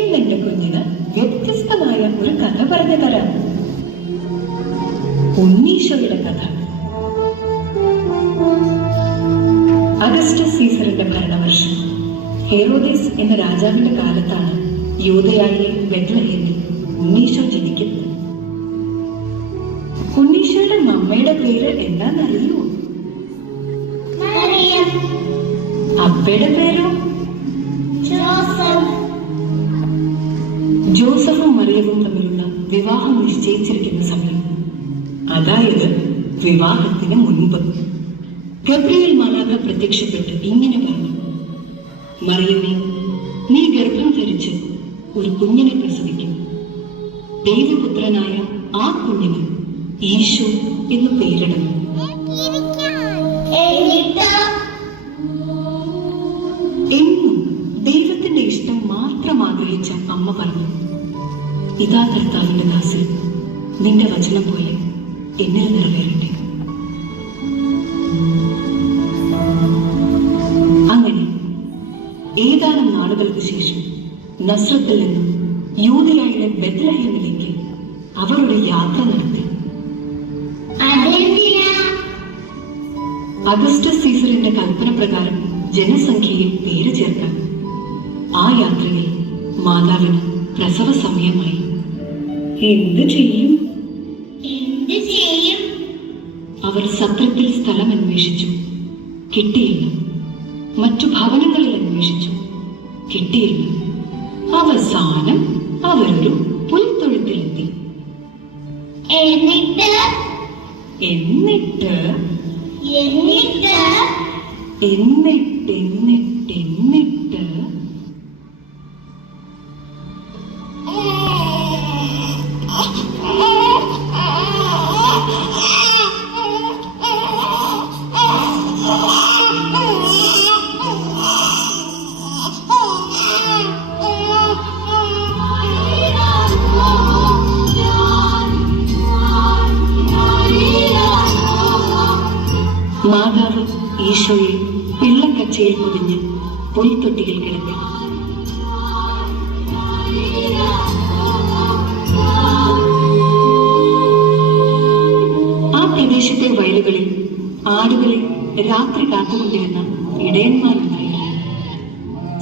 എന്റെ കുഞ്ഞിന് വ്യത്യസ്തമായ ഒരു കഥ പറഞ്ഞു തരാം. ഉണ്ണീശോയുടെ കഥ. അഗസ്റ്റസ് സീസറിന്റെ ഭരണവർഷം. ഹെറോദേസ് എന്ന രാജാവിന്റെ കാലത്താണ് യോധയായി ബെത്ലഹേമിൽ ഉണ്ണീശോ ജനിക്കുന്നത്. ഉണ്ണീശോയുടെ മമ്മയുടെ പേര് എന്താണെന്നറിയോ അപ്പയുടെ പേരോ? ജോസഫും. വിവാഹം നിശ്ചയിച്ചിരിക്കുന്ന സമയം. അതായത് വിവാഹത്തിന് മുൻപ്. ഗബ്രിയേൽ മാലാക പ്രത്യക്ഷപ്പെട്ട് ഇങ്ങനെ പറഞ്ഞു. മറിയമേ നീ ഗർഭം ധരിച്ച് ഒരു കുഞ്ഞിനെ പ്രസവിക്കും. ദൈവപുത്രനായ ആ കുഞ്ഞിന് ഈശോ എന്ന് പേരിടണം എന്നും ദൈവത്തിന്റെ ഇഷ്ടം മാത്രം ആഗ്രഹിച്ച അമ്മ പറഞ്ഞു. ഇതാ കർത്താവിന്റെ ദാസൻ നിന്റെ വചനം പോലെ എന്നിൽ നിറവേറട്ടെ. അങ്ങനെ ഏതാനും നാളുകൾക്ക് ശേഷം നസ്രത്തിൽ നിന്നും യൂതയായിലെ ബെത്ലഹേമിലേക്ക് അവരുടെ യാത്ര നടത്തി. അഗസ്റ്റസ് സീസറിന്റെ കൽപ്പന പ്രകാരം ജനസംഖ്യയിൽ പേര് ചേർക്കാൻ ആ യാത്രയിൽ മാതാവിന് പ്രസവ സമയമായി എന്ത് ചെയ്യും? എന്ത് ചെയ്യും? അവർ സത്രത്തിൽ സ്ഥലം അന്വേഷിച്ചു. കിട്ടിയില്ല. മറ്റു ഭവനങ്ങളിൽ അന്വേഷിച്ചു. കിട്ടിയില്ല. അവസാനം അവരൊരു പുൽത്തൊഴുത്തിലെത്തി. എന്നിട്ട്? എന്നിട്ട്? എന്നിട്ട്? എന്നിട്ട് എന്നിട്ട് ഈശോയെ പിള്ളക്കച്ചയിൽ പൊതിഞ്ഞ് പുൽത്തൊട്ടിയിൽ കിടത്തി ആ പ്രദേശത്തെ വയലുകളിൽ ആടുകളെ രാത്രി കാത്തുകൊണ്ടിരുന്ന ഇടയന്മാരുണ്ടായിരുന്നു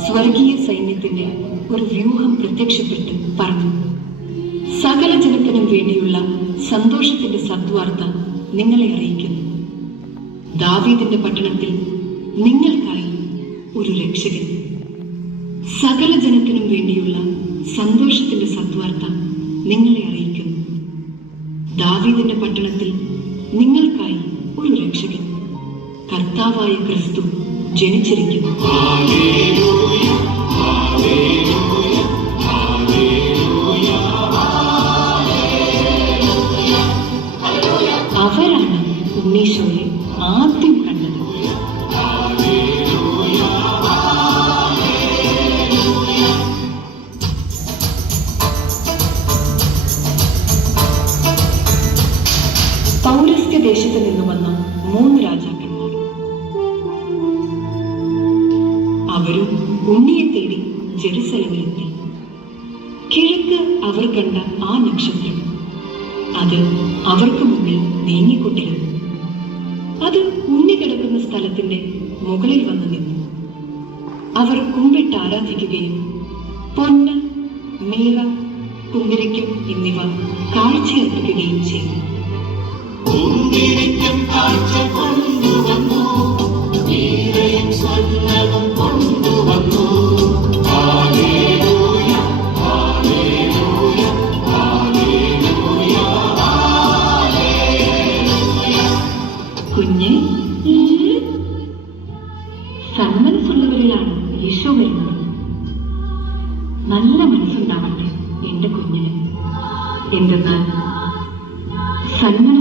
സ്വർഗീയ സൈന്യത്തിന്റെ ഒരു വ്യൂഹം പ്രത്യക്ഷപ്പെട്ട് പറഞ്ഞു സകല ജനത്തിനും വേണ്ടിയുള്ള സന്തോഷത്തിന്റെ സദ്വാർത്ത നിങ്ങളെ അറിയിക്കുന്നു. ദാവീദിന്റെ പട്ടണത്തിൽ നിങ്ങൾക്കായി ഒരു രക്ഷകൻ. സകല ജനത്തിനും വേണ്ടിയുള്ള സന്തോഷത്തിന്റെ സദ്വാർത്ത നിങ്ങളെ അറിയിക്കുന്നു. ദാവീദിന്റെ പട്ടണത്തിൽ നിങ്ങൾക്കായി ഒരു രക്ഷകൻ. കർത്താവായ ക്രിസ്തു ജനിച്ചിരിക്കുന്നു. ഉണ്ണീശോയെ ആദ്യം കണ്ടത്. പൗരസ്ത്യ ദേശത്ത് നിന്ന് വന്ന മൂന്ന് രാജാക്കന്മാർ. അവരും ഉണ്ണിയെ തേടി ജെറുസലമിലെത്തി. കിഴക്ക് അവർ കണ്ട ആ നക്ഷത്രം. അത് അവർക്ക് മുന്നിൽ നീങ്ങിക്കൊണ്ടിരുന്നു. അത് കിടക്കുന്ന സ്ഥലത്തിന്റെ മുകളിൽ വന്ന് നിന്നു. അവർ കുമ്പിട്ട് ആരാധിക്കുകയും പൊന്ന് മീറ കുമ്പിരിക്കും എന്നിവ കാഴ്ചയർപ്പിക്കുകയും ചെയ്തു. കാഴ്ച സന്മനസ്സുള്ളവരിലാണ് യേശു വരുന്നത്. നല്ല മനസ്സുണ്ടാവട്ടെ എന്റെ കുഞ്ഞിന്. എന്തെന്നാൽ സന്മനസ്സുള്ളവർക്കാണ്